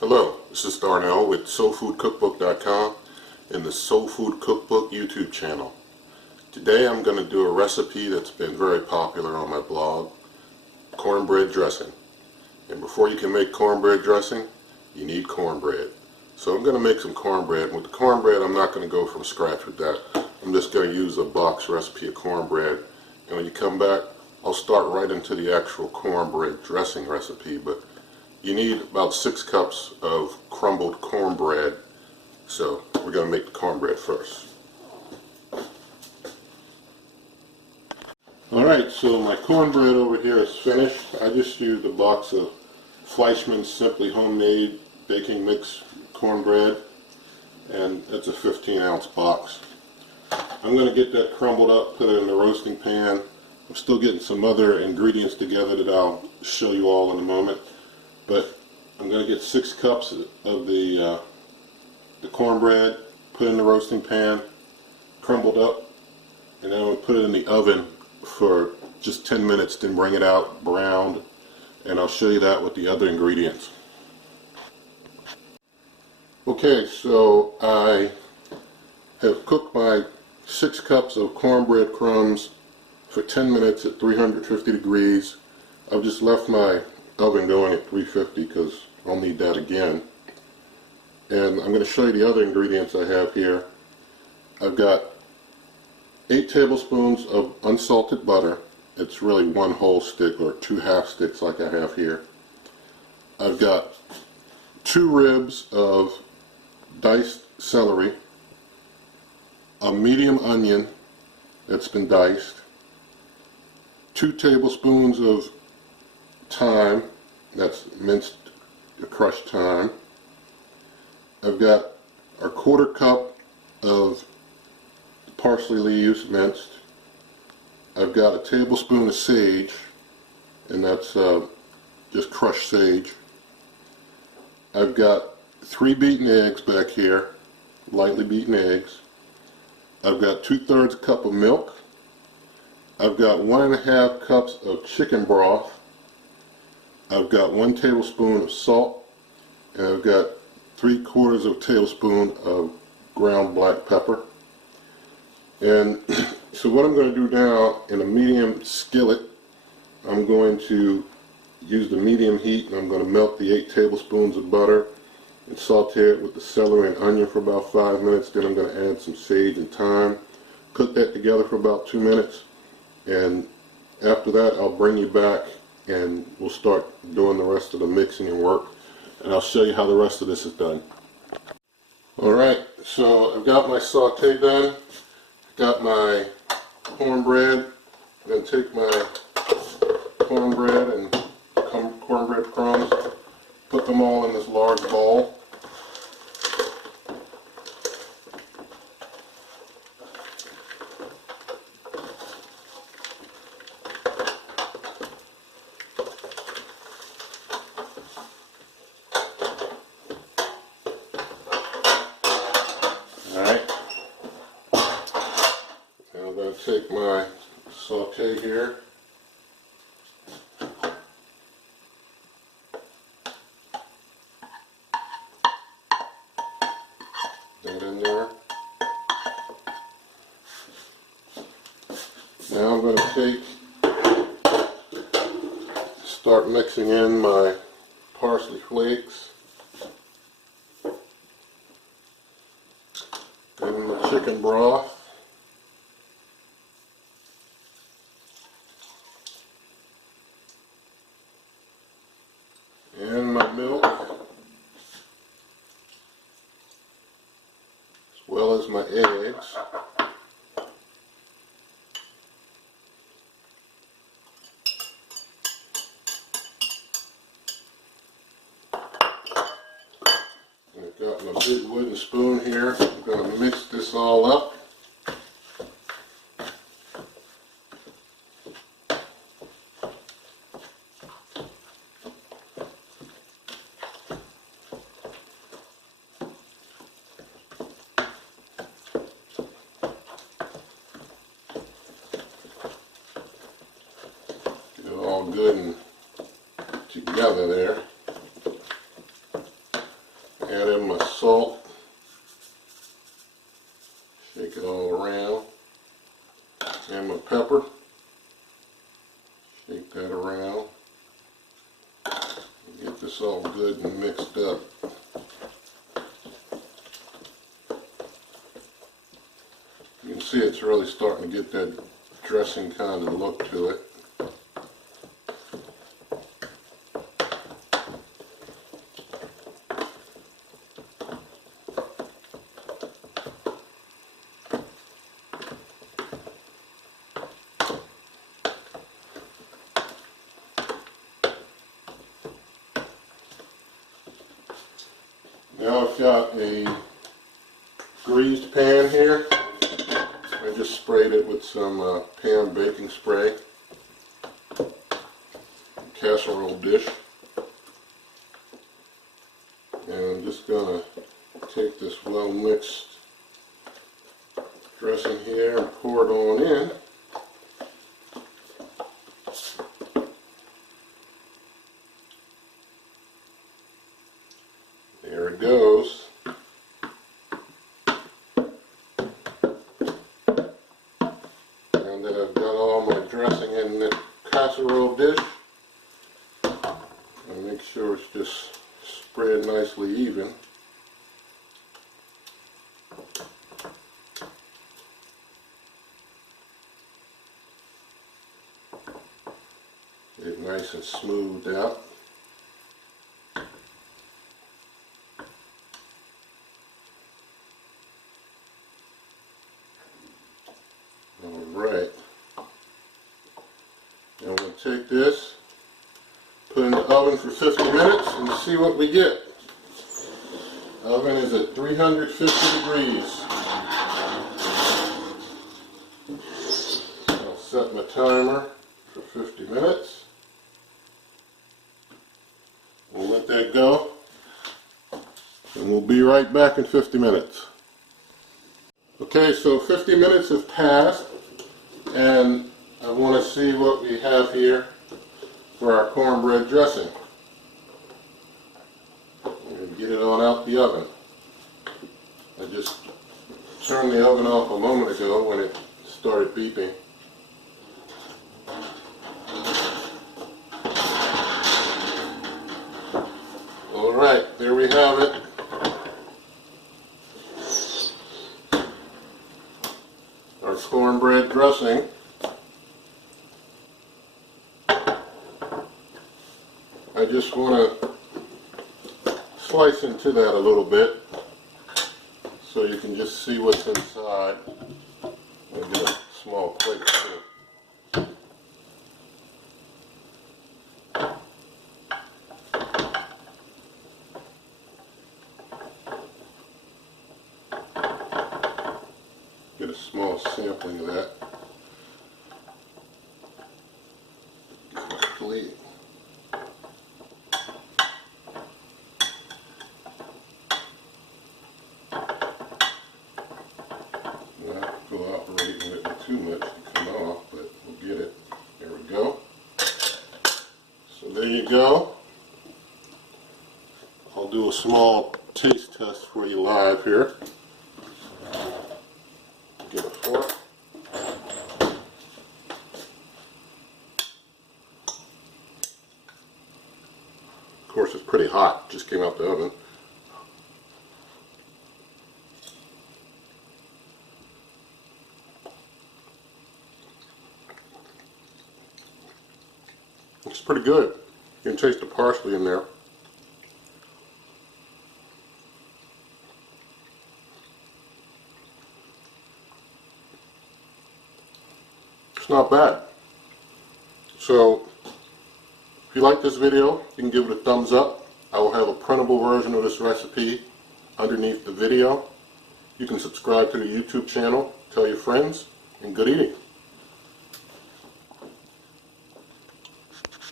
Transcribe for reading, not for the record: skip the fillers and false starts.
Hello, this is Darnell with soulfoodcookbook.com and the Soul Food Cookbook YouTube channel. Today I'm going to do a recipe that's been very popular on my blog, cornbread dressing. And before you can make cornbread dressing, you need cornbread. So I'm going to make some cornbread. With the cornbread, I'm not going to go from scratch with that. I'm just going to use a box recipe of cornbread. And when you come back, I'll start right into the actual cornbread dressing recipe. But you need about 6 cups of crumbled cornbread. So we're going to make the cornbread first. Alright, so my cornbread over here is finished. I just used a box of Fleischmann's Simply Homemade Baking Mix cornbread, and it's a 15-ounce box. I'm going to get that crumbled up, put it in the roasting pan. I'm still getting some other ingredients together that I'll show you all in a moment. But I'm going to get 6 cups of the cornbread, put in the roasting pan, crumbled up, and then I'm going to put it in the oven for just 10 minutes, then bring it out browned, and I'll show you that with the other ingredients. Okay, so I have cooked my 6 cups of cornbread crumbs for 10 minutes at 350 degrees. I've just left my oven going at 350 because I'll need that again. And I'm going to show you the other ingredients I have here. I've got 8 tablespoons of unsalted butter. It's really 1 whole stick or 2 half sticks like I have here. I've got 2 ribs of diced celery, a medium onion that's been diced, 2 tablespoons of thyme, that's minced crushed thyme. I've got a 1/4 cup of parsley leaves minced. I've got a tablespoon of sage, and that's just crushed sage. I've got 3 beaten eggs back here, lightly beaten eggs. I've got 2/3 cup of milk. I've got 1½ cups of chicken broth. I've got 1 tablespoon of salt, and I've got 3/4 tablespoon of ground black pepper. And so what I'm going to do now, in a medium skillet, I'm going to use the medium heat, and I'm going to melt the 8 tablespoons of butter and saute it with the celery and onion for about 5 minutes. Then I'm going to add some sage and thyme, cook that together for about 2 minutes, and after that I'll bring you back and we'll start doing the rest of the mixing and work, and I'll show you how the rest of this is done. Alright, so I've got my saute done, got my cornbread. I'm going to take my cornbread and cornbread crumbs, put them all in this large bowl. Take my saute here, that in there. Now I'm going to start mixing in my parsley flakes and the chicken broth. And my milk, as well as my eggs. And I've got my big wooden spoon here. I'm going to mix this all up. All good and together there. Add in my salt. Shake it all around. And my pepper. Shake that around. Get this all good and mixed up. You can see it's really starting to get that dressing kind of look to it. Now I've got a greased pan here. I just sprayed it with some pan baking spray. Casserole dish. And I'm just going to take this well mixed dressing here and pour it on in. There it goes. And then I've got all my dressing in the casserole dish. And make sure it's just spread nicely even. Get it nice and smoothed out. Alright, now we're going to take this, put it in the oven for 50 minutes and see what we get. The oven is at 350 degrees. I'll set my timer for 50 minutes. We'll let that go and we'll be right back in 50 minutes. Okay, so 50 minutes have passed, and I want to see what we have here for our cornbread dressing. I'm going to get it on out the oven. I just turned the oven off a moment ago when it started beeping. Alright, there we have it. Our cornbread dressing. I just want to slice into that a little bit so you can just see what's inside. I'll get a small plate too. Get a small sampling of that. Plate. Not cooperating with it too much to come off, but we'll get it. There we go. So there you go. I'll do a small taste test for you live here. Get a fork. Of course, it's pretty hot. Just came out the oven. It's pretty good. You can taste the parsley in there. It's not bad. So, if you like this video, you can give it a thumbs up. I will have a printable version of this recipe underneath the video. You can subscribe to the YouTube channel, tell your friends, and good eating.